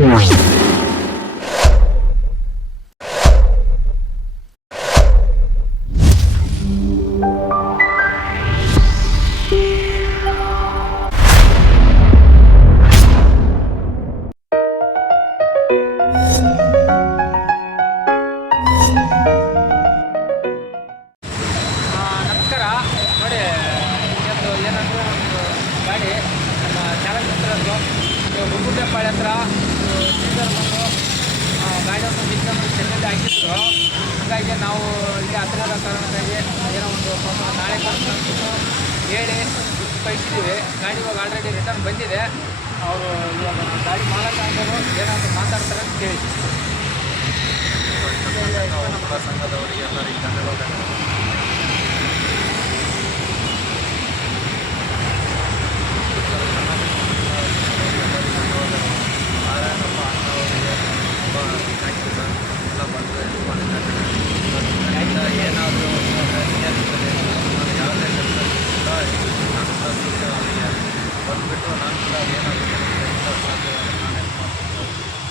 ನಮಸ್ಕಾರ. ನೋಡಿ, ಇವತ್ತು ಏನಂದರೆ ಒಂದು ಗಾಡಿ ನಮ್ಮ ಚಾಲಕ ಮಿತ್ರದ್ದು ಹುಡುಗುಟ್ಟೆಪಾಳ್ಯ ಹತ್ರ ಸೀಸರ್ ಬಂದು ಗಾಡಿಯನ್ನು ಬಿಚ್ಚನ್ನು ಚೆನ್ನೈಲಿ ಹಾಕಿದ್ರು. ಹಾಗಾಗಿ ನಾವು ಇಲ್ಲಿ ಹತ್ತಿರದ ಕಾರಣಕ್ಕಾಗಿ ಏನೋ ಒಂದು ನಾಳೆ ಕಳಿಸ್ಬಿಟ್ಟು ಹೇಳಿ ಕಳಿಸಿದ್ದೀವಿ. ಗಾಡಿ ಇವಾಗ ಆಲ್ರೆಡಿ ರಿಟರ್ನ್ ಬಂದಿದೆ. ಅವರು ಇವಾಗ ಗಾಡಿ ಮಾಲಕ ಅವರು ಏನಾದರೂ ಮಾತಾಡ್ತಾರೆ ಅಂತ ಕೇಳಿ. ನಮ್ಮ ಸಂಘದವರಿಗೆ ಎಲ್ಲರಿಗೆ ಧನ್ಯವಾದಗಳು. ನಾರಾಯಣಪ್ಪ ಅಣ್ಣವರಿಗೆ ತುಂಬ ಥ್ಯಾಂಕ್ಸ್ ಎಲ್ಲ ಬಂದು ಇದು ಮಾಡಿದ್ದಾರೆ. ಏನಾದರೂ ನಾನು ಯಾವುದೇ ಕೆಲಸ ನಾನು ಕೂಡ ಅವರಿಗೆ ಬಂದುಬಿಟ್ಟು ನಾನು ಕೂಡ ಏನಾದರೂ ಸಾಧ್ಯ ನಾನು ಹೆಲ್ಪ್ ಮಾಡ್ತೀನಿ.